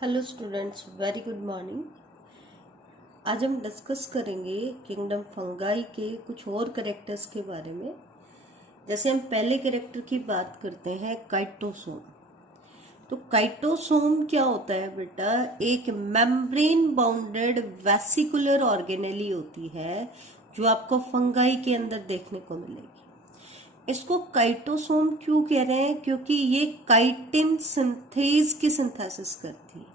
Hello students, very good morning. आज हम discuss करेंगे किंगडम फंगाई के कुछ और कैरेक्टर्स के बारे में। जैसे हम पहले कैरेक्टर की बात करते हैं, काइटोसोम। तो काइटोसोम क्या होता है बेटा? एक मेम्ब्रेन बाउंडेड वेसिकुलर ऑर्गेनेली होती है जो आपको फंगाई के अंदर देखने को मिलेगी। इसको काइटोसोम क्यों कह रहे हैं? क्योंकि ये काइटिन सिंथेज की सिंथेसिस करती है।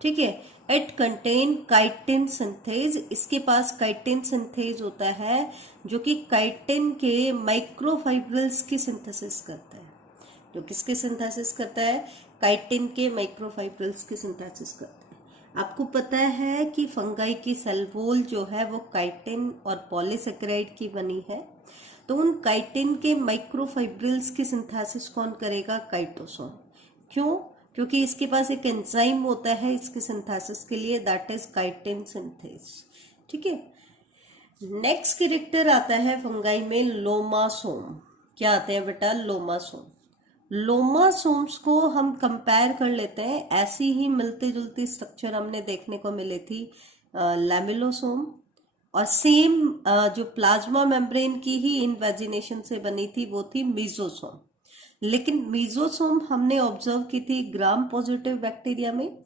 ठीक है, इट कंटेन काइटिन सिंथेज। इसके पास काइटिन सिंथेज होता है जो कि काइटिन के माइक्रोफाइब्रिल्स की सिंथेसिस करता है। जो किसके सिंथेसिस करता है? काइटिन के माइक्रोफाइब्रिल्स की सिंथेसिस करता है। आपको पता है कि फंगाई की सेल वॉल जो है वो काइटिन और पॉलीसेकेराइड की बनी है। तो उन काइटिन के माइक्रोफाइब्रिल्स की सिंथेसिस कौन करेगा? काइटोसोम। क्यों? क्योंकि इसके पास एक एंजाइम होता है इसके सिंथेसिस के लिए, दैट इज काइटिन सिंथेज। ठीक है, नेक्स्ट कैरेक्टर आता है फंगाई में लोमासोम। क्या आते हैं बेटा? लोमासोम। लोमासोम्स को हम कंपेयर कर लेते हैं। ऐसी ही मिलती जुलती स्ट्रक्चर हमने देखने को मिली थी लैमिलोसोम, और सेम जो प्लाज्मा मेम्ब्रेन की ही इनवेजिनेशन से बनी थी वो थी मीजोसोम। लेकिन मीजोसोम हमने ऑब्जर्व की थी ग्राम पॉजिटिव बैक्टीरिया में।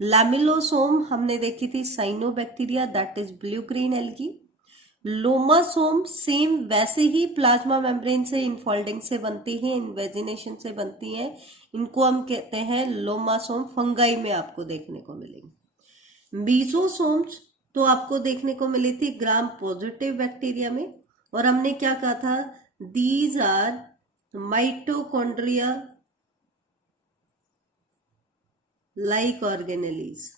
लैमिलोसोम हमने देखी थी cyanobacteria, that is blue green algae. Lomasome same वैसे ही प्लाज्मा मेम्ब्रेन से इनफोल्डिंग से बनती है, इन्वेजिनेशन से बनती है। इनको हम कहते हैं लोमासोम। फंगाई में आपको देखने को मिलेंगे। मीजोसोम्स तो आपको देखने को मिली थी ग्राम पॉजिटिव बैक्टीरिया में, और हमने क्या कहा था? These are mitochondria like organelles.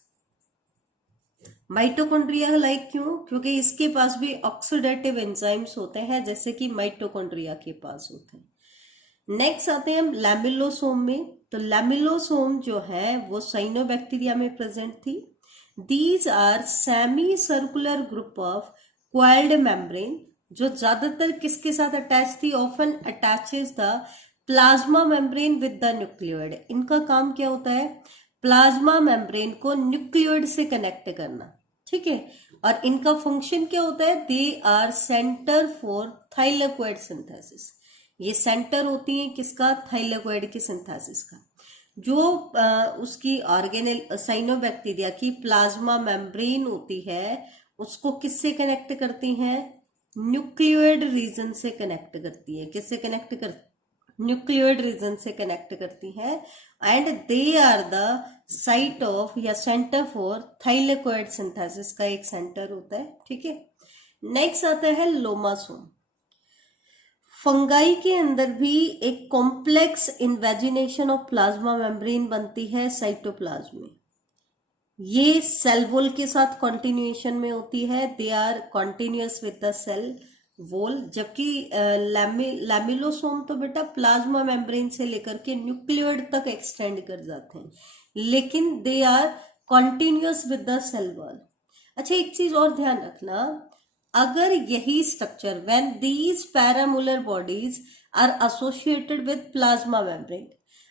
Mitochondria like क्यों? क्योंकि इसके पास भी ऑक्सीडेटिव एंजाइम्स होते हैं जैसे कि माइटोकॉन्ड्रिया के पास होते हैं। नेक्स्ट आते हैं हम लैमिलोसोम में। तो लैमिलोसोम जो है वो साइनोबैक्टीरिया में प्रेजेंट थी। These are semi circular group of coiled membrane, जो ज्यादातर किसके साथ अटैच थी? Often attaches the plasma membrane with the nucleoid. इनका काम क्या होता है? प्लाज्मा मेम्ब्रेन को न्यूक्लियोइड से कनेक्ट करना। ठीक है, और इनका फंक्शन क्या होता है? They are centre for thylakoid synthesis. ये सेंटर होती है किसका? थाइलेकोइड की सिंथेसिस का। जो उसकी ऑर्गेनेल साइनोबैक्टीरिया की प्लाज्मा मेम्ब्रेन होती है उसको किससे कनेक्ट करती हैं? न्यूक्लियोइड रीजन से कनेक्ट करती है। किससे कनेक्ट कर? न्यूक्लियोइड रीजन से कनेक्ट करती है। And they are the site of या सेंटर फॉर थाइलेकोइड सिंथेसिस का एक सेंटर होता है। ठीक है, नेक्स्ट आता है लोमासोम। फंगाई के अंदर भी एक complex invagination of plasma membrane बनती है साइटोप्लाज्म में। ये सेल वॉल के साथ कॉन्टिन्यूएशन में होती है। They are continuous with the cell wall. जबकि लैमिलोसोम तो बेटा प्लाज्मा मेम्ब्रेन से लेकर के न्यूक्लियोइड तक एक्सटेंड कर जाते हैं, लेकिन they are continuous with the cell wall. अच्छा, एक चीज और ध्यान रखना, अगर यही structure when these paramural bodies are associated with plasma membrane,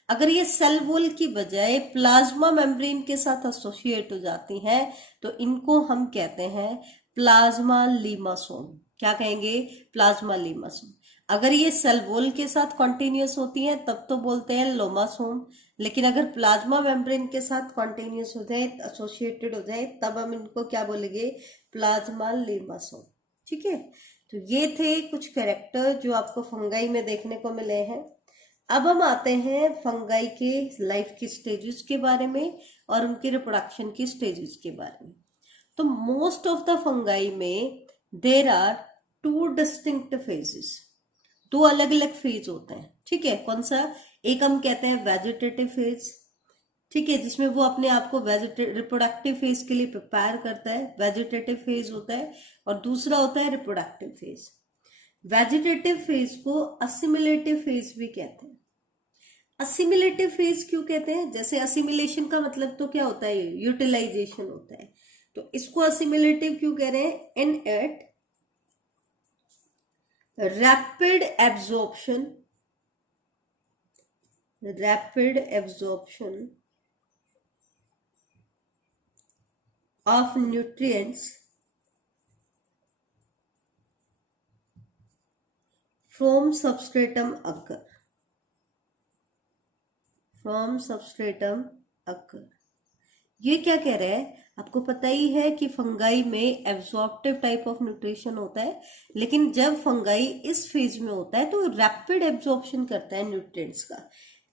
अगर ये सेल वॉल की बजाय प्लाज्मा मेम्ब्रेन के साथ एसोसिएट हो जाती हैं तो इनको हम कहते हैं प्लाज्मा लीमासोम। क्या कहेंगे? प्लाज्मा लीमासोम। अगर ये सेल वॉल के साथ कॉन्टिन्यूस होती हैं तब तो बोलते हैं लोमासोम, लेकिन अगर प्लाज्मा मेम्ब्रेन के साथ कॉन्टिन्यूस हो जाए, एसोसिएटेड हो जाए, तब हम इनको क्या बोलेंगे? प्लाज्मा लीमासोम। ठीक है, तो ये थे कुछ कैरेक्टर जो आपको फंगाई में देखने को मिले हैं। अब हम आते हैं फंगाई के लाइफ की स्टेजेस के बारे में और उनके रिप्रोडक्शन की स्टेजेस के बारे में। तो मोस्ट ऑफ द फंगाई में there are two distinct phases. दो अलग अलग फेज होते हैं। ठीक है, कौन सा? एक हम कहते हैं वेजिटेटिव फेज। ठीक है, जिसमें वो अपने आप को रिप्रोडक्टिव फेज के लिए प्रिपेयर करता है, वेजिटेटिव फेज होता है। और दूसरा होता है रिप्रोडक्टिव फेज। वेजिटेटिव फेज को असिमिलेटिव फेज भी कहते हैं। असिमिलेटिव फेज क्यों कहते हैं? जैसे असिमिलेशन का मतलब तो क्या होता है? यूटिलाइजेशन होता है। तो इसको असिमिलेटिव क्यों कह रहे हैं? In it rapid absorption of nutrients from substratum occur. From substratum occur. ये क्या कह रहा है? आपको पता ही है कि फंगाई में एब्जॉर्प्टिव टाइप ऑफ न्यूट्रिशन होता है, लेकिन जब फंगाई इस फेज में होता है तो रैपिड एब्जॉर्प्शन करता है न्यूट्रिएंट्स का।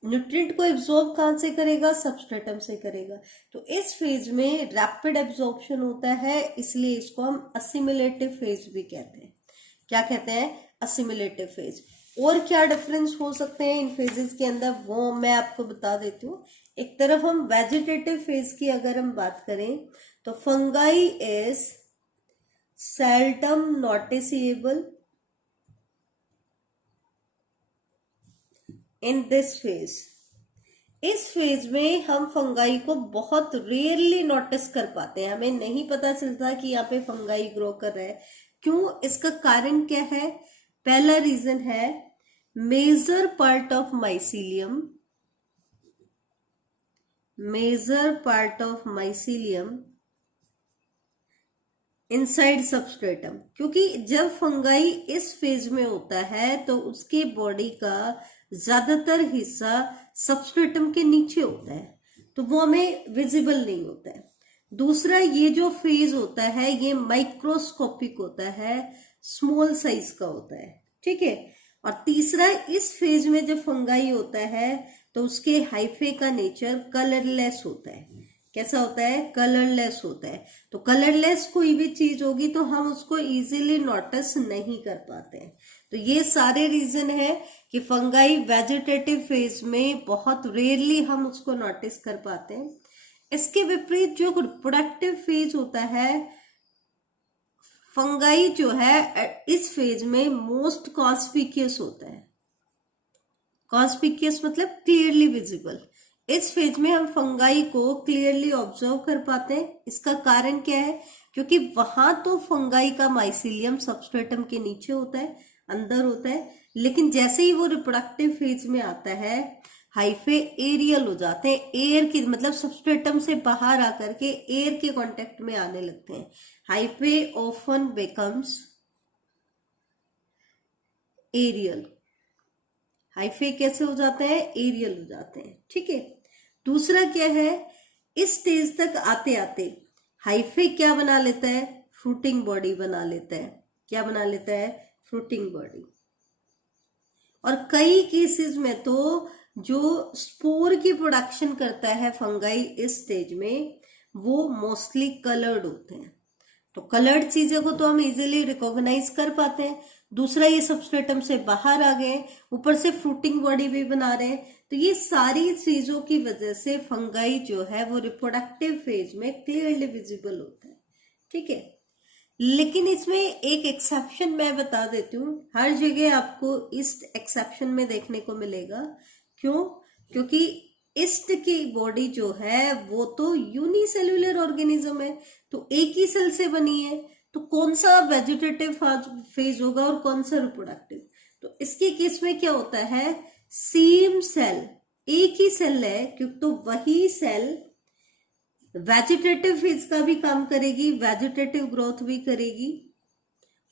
न्यूट्रिएंट को एब्जॉर्ब कहाँ से करेगा? सबस्ट्रेटम से करेगा। तो इस फेज में रैपिड एब्जॉर्प्शन होता है, इसलिए इसको हम असिमिलेटिव फेज भी कहते हैं। क्या कहते हैं? असिमिलेटिव फेज। और क्या डिफरेंस हो सकते हैं इन फेजेस के अंदर, वो मैं आपको बता देती हूँ। एक तरफ हम वेजिटेटिव फेज की अगर हम बात करें तो fungi is seldom noticeable in this phase. इस फेज में हम फंगाई को बहुत रेयरली नोटिस कर पाते हैं, हमें नहीं पता चलता कि यहाँ पे फंगाई ग्रो कर रहा है। क्यों? इसका कारण क्या है? पहला रीजन है major part of mycelium, major part of mycelium inside substratum. क्योंकि जब फंगाई इस फेज में होता है तो उसके बॉडी का ज्यादातर हिस्सा सबस्ट्रेटम के नीचे होता है, तो वो हमें विजिबल नहीं होता है। दूसरा, ये जो फेज होता है ये माइक्रोस्कोपिक होता है, स्मॉल साइज का होता है, ठीक है। और तीसरा, इस फेज में जब फंगाई होता है तो उसके हाइफे का नेचर कलरलेस होता है। कैसा होता है? कलरलेस होता है। तो कलरलेस कोई भी चीज होगी तो हम उसको इजीली नोटिस नहीं कर पाते हैं। तो ये सारे रीजन है कि फंगाई वेजिटेटिव फेज में बहुत रेयरली हम उसको नोटिस कर पाते हैं। इसके विपरीत जो रिप्रोडक्टिव फेज होता है, फंगाई जो है इस फेज में मोस्ट कॉन्स्पिक्यूअस होता है। कॉन्स्पिक्यूअस मतलब क्लियरली विजिबल। इस फेज में हम फंगाई को क्लियरली ऑब्जर्व कर पाते हैं। इसका कारण क्या है? क्योंकि वहां तो फंगाई का माइसीलियम सबस्ट्रेटम के नीचे होता है, अंदर होता है, लेकिन जैसे ही वो रिप्रोडक्टिव फेज में आता है हाइफे एरियल हो जाते हैं, एयर की मतलब सबस्ट्रेटम से बाहर आकर के एयर के कांटेक्ट में आने लगते हैं। Hyphae often becomes aerial. Hyphae कैसे हो जाते हैं? एरियल हो जाते हैं, ठीक है। दूसरा क्या है? इस स्टेज तक आते आते हाइफे क्या बना लेता है? फ्रूटिंग बॉडी बना लेता है। क्या बना लेता है? Fruiting body. और कई केसेस में तो जो स्पोर की प्रोडक्शन करता है फंगाई इस स्टेज में, वो मोस्टली कलर्ड होते हैं। तो कलर्ड चीजें को तो हम इजीली रिकॉग्नाइज कर पाते हैं। दूसरा, ये सबस्ट्रेटम से बाहर आ गए, ऊपर से फ्रूटिंग बॉडी भी बना रहे हैं। तो ये सारी चीजों की वजह से फंगाई जो है वो रिप्रोडक्टिव फेज में क्लियरली विजिबल होता है, ठीक है। लेकिन इसमें एक एक्सेप्शन मैं बता देती हूँ, हर जगह आपको इस एक्सेप्शन में देखने को मिलेगा। क्यों? क्योंकि ईस्ट की बॉडी जो है वो तो यूनिसेल्युलर ऑर्गेनिज्म है, तो एक ही सेल से बनी है, तो कौन सा वेजिटेटिव फेज होगा और कौन सा रिप्रोडक्टिव? तो इसके केस में क्या होता है? सेम सेल, एक ही सेल है, क्योंकि तो वही सेल वेजिटेटिव फेज का भी काम करेगी, वेजिटेटिव ग्रोथ भी करेगी,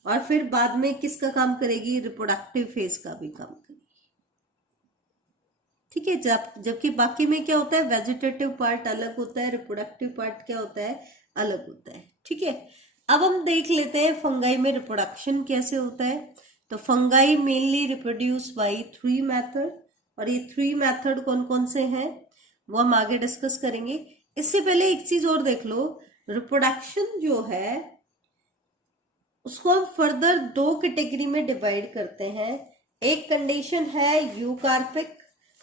और फिर बाद में किसका काम करेगी? रिप्रोडक्टिव फेज का भी काम करेगी, ठीक है। जबकि बाकी में क्या होता है? वेजिटेटिव पार्ट अलग होता है, रिप्रोडक्टिव पार्ट क्या होता है? अलग होता है, ठीक है। अब हम देख लेते हैं फंगाई में रिप्रोडक्शन कैसे होता है। तो fungi mainly reproduce by 3 method, और ये 3 मेथड कौन कौन से हैं वो हम आगे डिस्कस करेंगे। इससे पहले एक चीज और देख लो, रिप्रोडक्शन जो है उसको हम फर्दर 2 कैटेगरी में डिवाइड करते हैं। एक कंडीशन है यूकार्पिक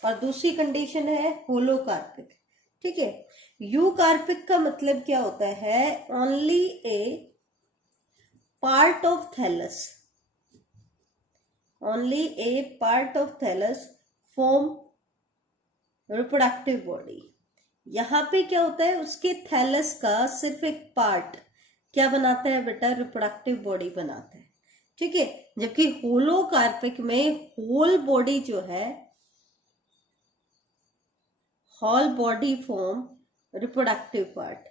और दूसरी कंडीशन है होलोकार्पिक, ठीक है। यूकार्पिक का मतलब क्या होता है? Only a part of thallus, only a part of thallus form reproductive body. यहां पे क्या होता है? उसके थैलस का सिर्फ एक पार्ट क्या बनाता है बेटा? रिप्रोडक्टिव बॉडी बनाता है, ठीक है। जबकि होलोकार्पिक में होल बॉडी जो है, whole body form reproductive part.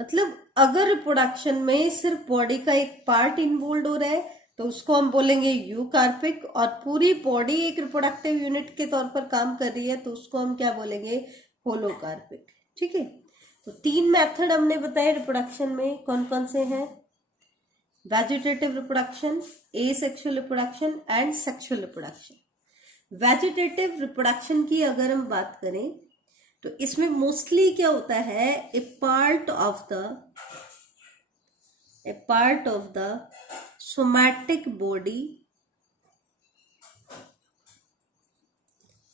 मतलब अगर रिप्रोडक्शन में सिर्फ बॉडी का एक पार्ट इन्वॉल्व हो रहा है तो उसको हम बोलेंगे यूकार्पिक, और पूरी बॉडी एक रिप्रोडक्टिव यूनिट के तौर पर काम कर रही है तो उसको हम क्या बोलेंगे, होलोकार्पिक। ठीक है, तो 3 मेथड हमने बताए रिप्रोडक्शन में, कौन कौन से हैं? Vegetative reproduction, asexual reproduction and sexual reproduction. Vegetative reproduction की अगर हम बात करें तो इसमें मोस्टली क्या होता है, a part of the somatic body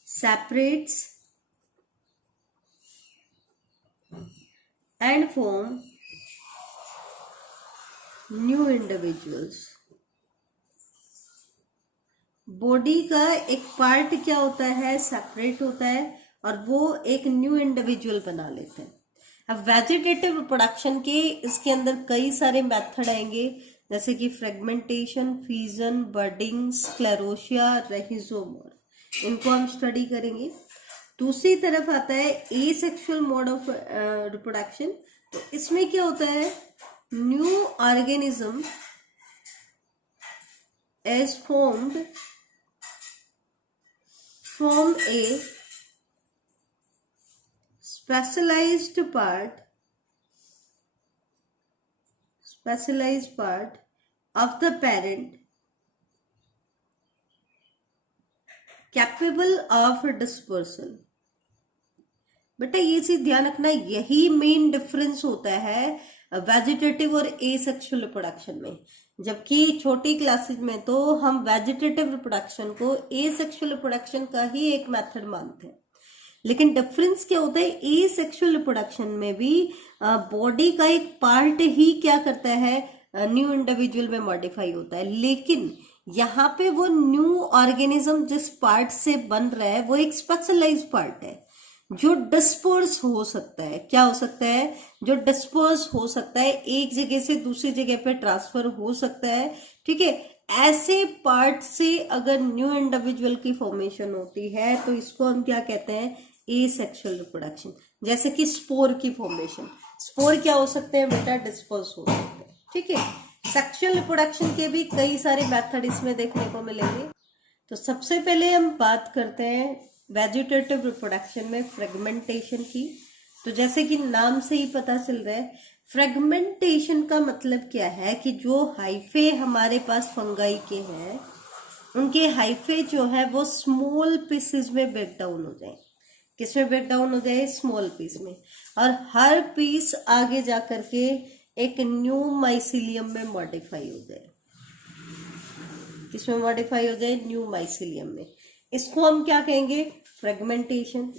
separates and form new individuals। Body का एक पार्ट क्या होता है, सेपरेट होता है और वो एक न्यू इंडिविजुअल बना लेते हैं। अब वेजिटेटिव रिप्रोडक्शन के इसके अंदर कई सारे मेथड आएंगे, जैसे कि फ्रेगमेंटेशन, फ्यूजन, बर्डिंग, स्क्लेरोशिया, रहिजोमॉर्फ, इनको हम स्टडी करेंगे। दूसरी तरफ आता है एसेक्सुअल मोड ऑफ रिप्रोडक्शन। तो इसमें क्या होता है, new organism is formed from a specialized part of the parent capable of dispersal। बेटा ये चीज ध्यान रखना, यही मेन डिफरेंस होता है वेजिटेटिव और एसेक्सुअल रिप्रोडक्शन में। जबकि छोटी क्लासेज में तो हम वेजिटेटिव रिप्रोडक्शन को एसेक्सुअल रिप्रोडक्शन का ही एक मेथड मानते हैं, लेकिन डिफरेंस क्या होता है, एसेक्सुअल रिप्रोडक्शन में भी बॉडी का एक पार्ट ही क्या करता है, न्यू इंडिविजुअल में मॉडिफाई होता है। लेकिन यहाँ पे वो न्यू ऑर्गेनिज्म जिस पार्ट से बन रहा है वो एक स्पेशलाइज्ड पार्ट है जो डिस्पर्स हो सकता है। क्या हो सकता है, जो डिस्पर्स हो सकता है, एक जगह से दूसरी जगह पे ट्रांसफर हो सकता है। ठीक है, ऐसे पार्ट से अगर न्यू इंडिविजुअल की फॉर्मेशन होती है तो इसको हम क्या कहते हैं, एसेक्सुअल रिप्रोडक्शन। जैसे कि स्पोर की फॉर्मेशन, स्पोर क्या हो सकते हैं बेटा, डिस्पर्स हो सकते हैं। ठीक है, सेक्सुअल रिप्रोडक्शन के भी कई सारे मेथड इसमें देखने को मिलेंगे। तो सबसे पहले हम बात करते हैं वेजिटेटिव रिप्रोडक्शन में फ्रेगमेंटेशन की। तो जैसे कि नाम से ही पता चल रहा है, फ्रेगमेंटेशन का मतलब क्या है कि जो हाइफे हमारे पास फंगाई के हैं उनके हाइफे जो है वो स्मॉल पीसेस में ब्रेक डाउन हो जाए। किस में ब्रेक डाउन हो जाए, स्मॉल पीस में, और हर पीस आगे जा करके एक न्यू माइसिलियम में मॉडिफाई हो जाए। किसमें मॉडिफाई हो जाए, न्यू माइसिलियम में। इसको हम क्या कहेंगे, फ्रेगमेंटेशन।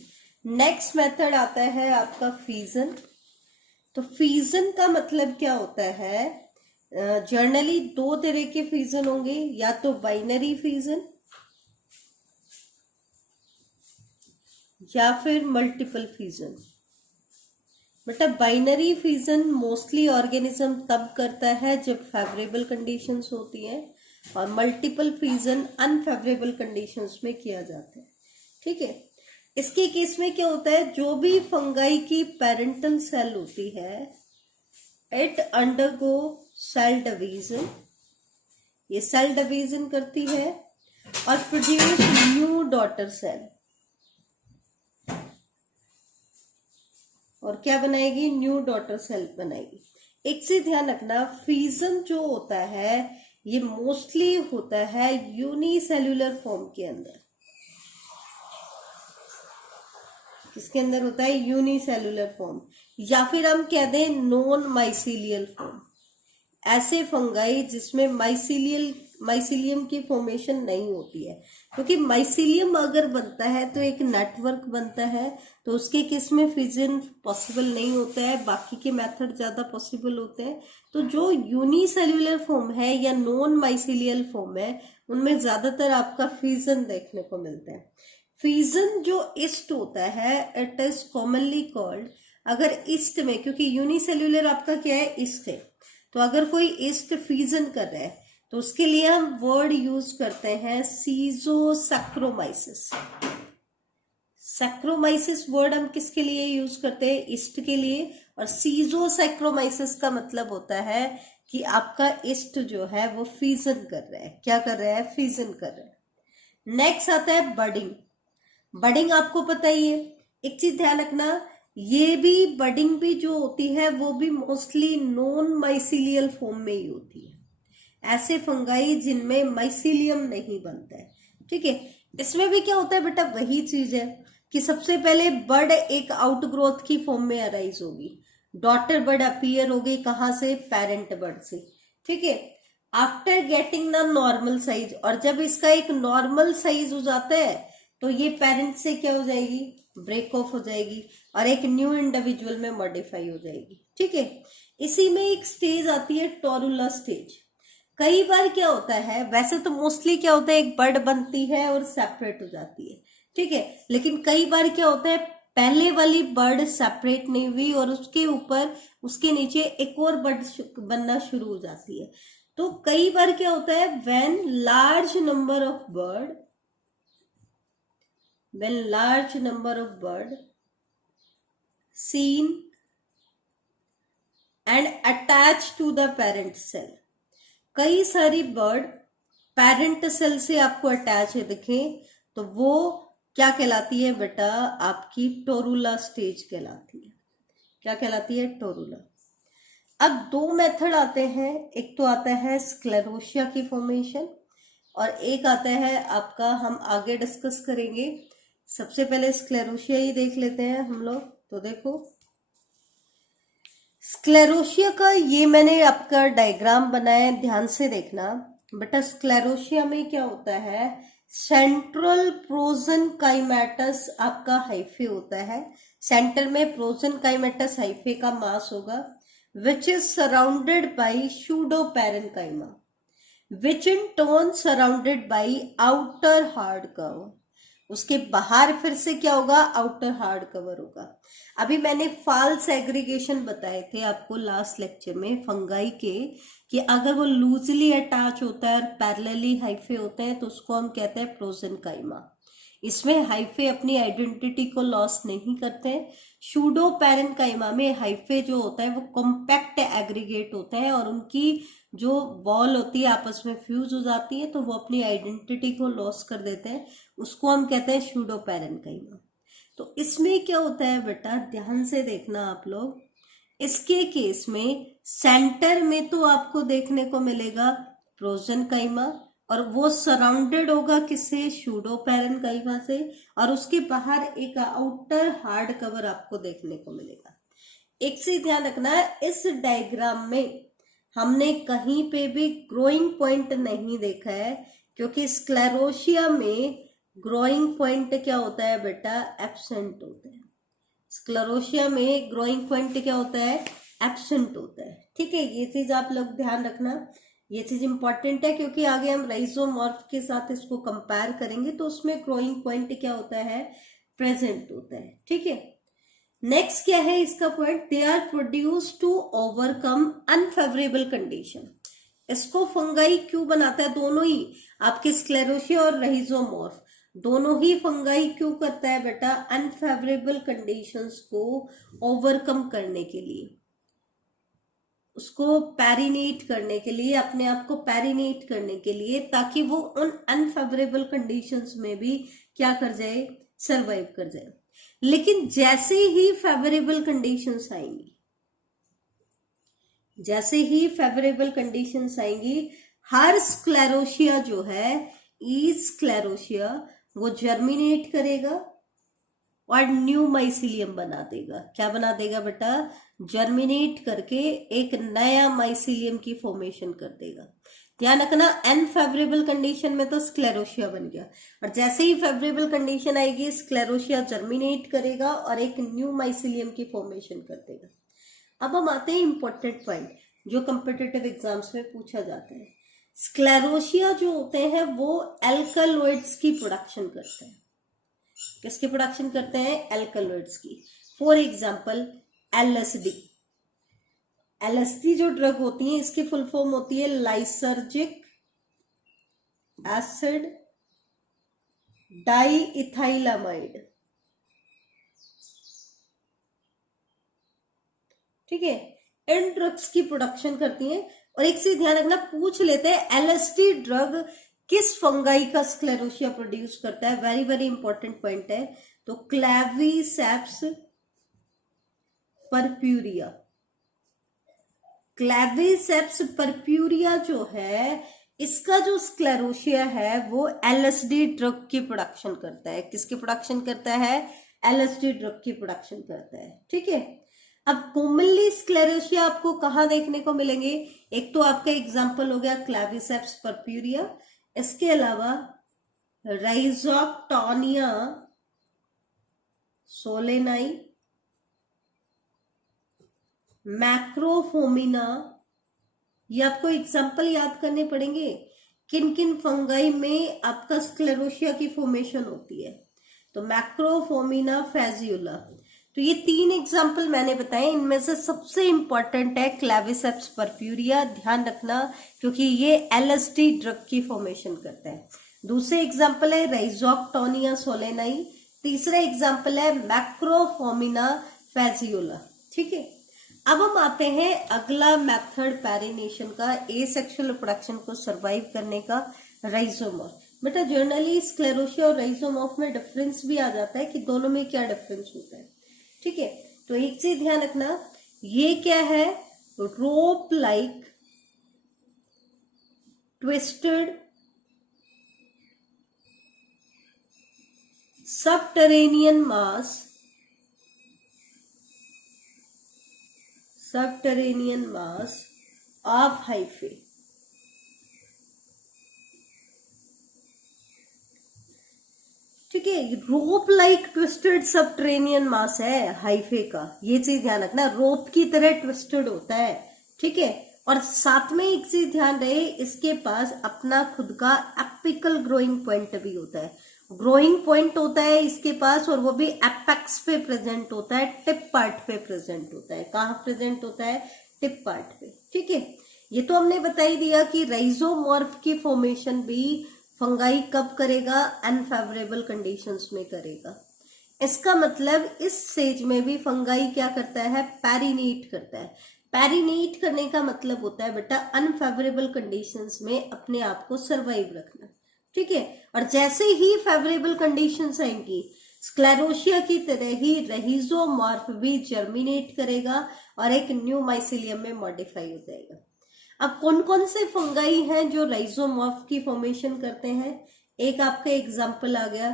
नेक्स्ट मेथड आता है आपका फ्यूजन। तो फ्यूजन का मतलब क्या होता है, जनरली 2 तरह के फ्यूजन होंगे, या तो बाइनरी फ्यूजन या फिर मल्टीपल फ्यूजन। बेटा बाइनरी फ्यूजन मोस्टली ऑर्गेनिज्म तब करता है जब फेवरेबल कंडीशंस होती हैं, और मल्टीपल फ्यूजन अनफेवरेबल कंडीशंस में किया जाता है। ठीक है, इसके केस में क्या होता है, जो भी फंगाई की पेरेंटल सेल होती है इट अंडरगो सेल डिवीजन। ये सेल डिवीजन करती है और प्रोड्यूस न्यू डॉटर सेल, और क्या बनाएगी, न्यू डॉटर सेल बनाएगी। एक चीज ध्यान रखना, फ्यूजन जो होता है ये मोस्टली होता है यूनिसेल्युलर फॉर्म के अंदर। किसके अंदर होता है, यूनिसेल्युलर फॉर्म, या फिर हम कह दें नॉन माइसिलियल फॉर्म। ऐसे फंगाई जिसमें माइसिलियम की फॉर्मेशन नहीं होती है, क्योंकि माइसिलियम अगर बनता है तो एक नेटवर्क बनता है, तो उसके केस में फ्यूजन पॉसिबल नहीं होता है, बाकी के मेथड ज्यादा पॉसिबल होते हैं। तो जो यूनिसेल्युलर फॉर्म है या नॉन माइसिलियल फॉर्म है उनमें ज्यादातर आपका फ्यूजन देखने को मिलता है। फ्यूजन जो ईस्ट होता है इट इज कॉमनली कॉल्ड, अगर ईस्ट में, क्योंकि यूनिसेल्युलर आपका क्या है, ईस्ट है, तो अगर कोई ईस्ट फ्यूजन कर रहा है तो उसके लिए हम वर्ड यूज करते हैं सीजोसैक्रोमाइसिस। सैक्रोमाइसिस वर्ड हम किसके लिए यूज करते हैं? ईस्ट के लिए। और सीजोसैक्रोमाइसिस का मतलब होता है कि आपका ईस्ट जो है वो फीजन कर रहा है। क्या कर रहा है? फीजन कर रहा है। नेक्स्ट आता है बडिंग। बडिंग आपको पता ही है। एक चीज ध्यान रखना, ये भी बडिंग भी जो होती है वो भी मोस्टली नॉन माइसीलियल फॉर्म में ही होती है, ऐसे फंगाई जिनमें माइसीलियम नहीं बनता है। ठीक है, इसमें भी क्या होता है बेटा? वही चीज है कि सबसे पहले बर्ड एक आउटग्रोथ की फॉर्म में अराइज होगी, डॉटर बर्ड अपीयर होगी कहां से? पेरेंट बर्ड से। ठीक है, after getting the normal size, और जब इसका एक नॉर्मल साइज हो जाता है तो ये पेरेंट से क्या हो जाएगी? ब्रेक ऑफ हो जाएगी और एक न्यू इंडिविजुअल में मॉडिफाई हो जाएगी। ठीक है, इसी में एक स्टेज आती है टोरुला स्टेज। कई बार क्या होता है, वैसे तो मोस्टली क्या होता है, एक बर्ड बनती है और सेपरेट हो जाती है। ठीक है, लेकिन कई बार क्या होता है, पहले वाली बर्ड सेपरेट नहीं हुई और उसके ऊपर उसके नीचे एक और बर्ड बनना शुरू हो जाती है। तो कई बार क्या होता है, when large number of bird seen and attached to the parent cell, कई सारी बर्ड पेरेंट सेल से आपको अटैच है दिखें तो वो क्या कहलाती है बेटा? आपकी टोरुला स्टेज कहलाती है। क्या कहलाती है? टोरुला। अब दो मेथड आते हैं, एक तो आता है स्क्लेरोशिया की फॉर्मेशन और एक आता है आपका, हम आगे डिस्कस करेंगे। सबसे पहले स्क्लेरोशिया ही देख लेते हैं हम लोग। तो देखो, स्क्लेरोशिया का ये मैंने आपका डायग्राम बनाया है, ध्यान से देखना बेटा। स्क्लेरोशिया में क्या होता है, सेंट्रल प्रोजन काइमेटस आपका हाइफे होता है। सेंटर में प्रोजन काइमेटस हाइफे का मास होगा, which is surrounded by pseudo parenchyma, which in turn surrounded by outer hard cover. उसके बाहर फिर से क्या होगा? आउटर हार्ड कवर होगा। अभी मैंने फाल्स एग्रीगेशन बताए थे आपको लास्ट लेक्चर में फंगाई के, कि अगर वो लूजली अटैच होता है और पैरेलली हाइफे होते हैं तो उसको हम कहते हैं प्रोजेनकाइमा। इसमें हाइफे अपनी आइडेंटिटी को लॉस नहीं करते हैं। शूडो पैरेन्काइमा में हाइफे जो होता है वो कॉम्पैक्ट एग्रीगेट होता है और उनकी जो वॉल होती है आपस में फ्यूज हो जाती है तो वो अपनी आइडेंटिटी को लॉस कर देते हैं, उसको हम कहते हैं शूडो पैरेन्काइमा। तो इसमें क्या होता है बेटा, ध्यान से देखना आप लोग। इसके केस में सेंटर में तो आपको देखने को मिलेगा प्रोजेनकाइमा और वो सराउंडेड होगा किससे? शूडो पैरेन्काइमा से, और उसके बाहर एक आउटर हार्ड कवर आपको देखने को मिलेगा। एक चीज ध्यान रखना है, इस डायग्राम में हमने कहीं पे भी ग्रोइंग पॉइंट नहीं देखा है, क्योंकि स्क्लेरोशिया में ग्रोइंग पॉइंट क्या होता है बेटा? एब्सेंट होता है। स्क्लेरोशिया में ग्रोइंग पॉइंट क्या होता है? एब्सेंट होता है। ठीक है, ये चीज आप लोग ध्यान रखना, ये चीज इंपॉर्टेंट है क्योंकि आगे हम राइजोमॉर्फ के साथ इसको कंपेयर करेंगे तो उसमें ग्रोइंग पॉइंट क्या होता है? प्रेजेंट होता है। ठीक है, नेक्स्ट क्या है इसका point? They are produce to overcome unfavourable condition. इसको फंगाई क्यों बनाता है? दोनों ही, आपके स्क्लेरोशिया और राइजोमॉर्फ दोनों ही फंगाई क्यों करता है बेटा? अनफेवरेबल कंडीशंस को ओवरकम करने के लिए, उसको पैरिनेट करने के लिए, अपने आप को पैरिनेट करने के लिए, ताकि वो उन अनफेवरेबल कंडीशंस में भी क्या कर जाए? सरवाइव कर जाए। लेकिन जैसे ही फेवरेबल कंडीशंस आएंगी, जैसे ही फेवरेबल कंडीशंस आएंगी, हर स्क्लेरोशिया जो है, ईज स्क्लेरोशिया, वो जर्मिनेट करेगा और न्यू माइसिलियम बना देगा। क्या बना देगा बेटा? जर्मिनेट करके एक नया माइसिलियम की फॉर्मेशन कर देगा। ध्यान रखना, अनफेवरेबल कंडीशन में तो स्क्लेरोशिया बन गया, और जैसे ही फेवरेबल कंडीशन आएगी स्क्लेरोशिया जर्मिनेट करेगा और एक न्यू माइसिलियम की फॉर्मेशन कर देगा। अब हम आते हैं इंपॉर्टेंट पॉइंट जो कॉम्पिटिटिव एग्जाम्स में पूछा जाता है। स्क्लेरोशिया जो होते हैं वो एल्कलॉइड्स की प्रोडक्शन करते हैं। किसकी प्रोडक्शन करते हैं? एल्कलॉइड्स की। For example LSD. एलएसडी जो ड्रग होती है इसकी फुल फॉर्म होती है लाइसर्जिक एसिड डाई इथाइलामाइड। ठीक है, इन ड्रग्स की प्रोडक्शन करती हैं। और एक चीज ध्यान रखना, पूछ लेते हैं एलएसडी ड्रग किस फंगाई का स्क्लेरोसिया प्रोड्यूस करता है, वेरी वेरी इंपॉर्टेंट पॉइंट है। तो क्लेविसेप्स परप्यूरिया, क्लेविसेप्स परप्यूरिया जो है, इसका जो स्क्लेरोसिया है वो एलएसडी ड्रग की प्रोडक्शन करता है। किसकी प्रोडक्शन करता है? एलएसडी ड्रग की प्रोडक्शन करता है। ठीक है, अब कॉमनली स्क्लेरोसिया आपको कहाँ देखने को मिलेंगे? एक तो आपका एग्जांपल हो गया क्लेविसेप्स परप्यूरिया, इसके अलावा राइजोक्टोनिया सोलेनाई, मैक्रोफोमिना, ये आपको एग्जाम्पल याद करने पड़ेंगे किन किन फंगाई में आपका स्क्लेरोसिया की फॉर्मेशन होती है। तो मैक्रोफोमिना फेजियोला, तो ये 3 एग्जाम्पल मैंने बताए, इनमें से सबसे इंपॉर्टेंट है क्लेविसेप्स परप्यूरिया, ध्यान रखना क्योंकि ये एलएसडी ड्रग की फॉर्मेशन करता है। दूसरे एग्जाम्पल है राइजोक्टोनिया सोलेनाई, तीसरा एग्जाम्पल है मैक्रोफोमिना फेजियोला। ठीक है, अब हम आते हैं अगला मेथड पैरिनेशन का, एसेक्सुअल रिप्रोडक्शन को सरवाइव करने का, राइजोमॉर्फ। बेटा जनरली स्क्लेरोसिया और राइजोमॉर्फ में डिफरेंस भी आ जाता है कि दोनों में क्या डिफरेंस होता है। ठीक है, तो एक चीज ध्यान रखना, ये क्या है? Rope like twisted subterranean mass of hyphae. ठीक है, rope like twisted subterranean mass है हाइफे का, ये चीज ध्यान रखना, रोप की तरह ट्विस्टेड होता है। ठीक है, और साथ में एक चीज ध्यान रहे, इसके पास अपना खुद का एपिकल ग्रोइंग पॉइंट भी होता है। ग्रोइंग पॉइंट होता है इसके पास, और वो भी एपेक्स पे प्रेजेंट होता है, टिप पार्ट पे प्रेजेंट होता है। कहाँ प्रेजेंट होता है? टिप पार्ट पे। ठीक है, ये तो हमने बता ही दिया कि राइजोमॉर्फ की फॉर्मेशन भी फंगाई कब करेगा? अनफेवरेबल कंडीशंस में करेगा। इसका मतलब इस स्टेज में भी फंगाई क्या करता है? पैरिनेट करता है। पैरिनेट करने का मतलब होता है बेटा अनफेवरेबल कंडीशंस में अपने आप को सरवाइव रखना। ठीक है, और जैसे ही फेवरेबल कंडीशंस आएंगी, स्क्लेरोसिया की तरह ही राइजोमॉर्फ भी जर्मिनेट करेगा और एक न्यू माइसिलियम में मॉडिफाई हो जाएगा। अब कौन कौन से फंगाई हैं जो राइजोमॉर्फ की फॉर्मेशन करते हैं? एक आपका एग्जांपल आ गया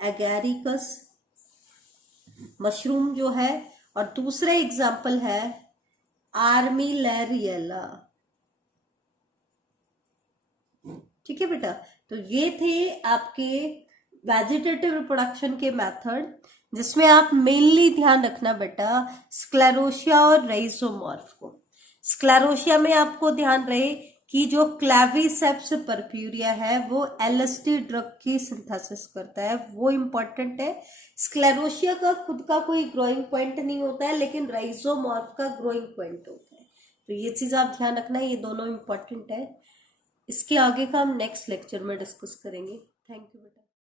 एगैरिकस मशरूम जो है, और दूसरा एग्जांपल है आर्मिलेरियला। ठीक है बेटा, तो ये थे आपके वेजिटेटिव रिप्रोडक्शन के मेथड, जिसमें आप मेनली ध्यान रखना बेटा स्क्लेरोसिया और राइजोमॉर्फ को। स्क्लेरोसिया में आपको ध्यान रहे कि जो क्लेविसेप्स परप्यूरिया है वो एलएसडी ड्रग की सिंथेसिस करता है, वो इंपॉर्टेंट है। स्क्लेरोसिया का खुद का कोई ग्रोइंग पॉइंट नहीं होता है, लेकिन राइजोमॉर्फ का ग्रोइंग पॉइंट होता है। तो ये चीज आप ध्यान रखना, ये दोनों इंपॉर्टेंट है। इसके आगे का हम नेक्स्ट लेक्चर में डिस्कस करेंगे। थैंक यू बेटा।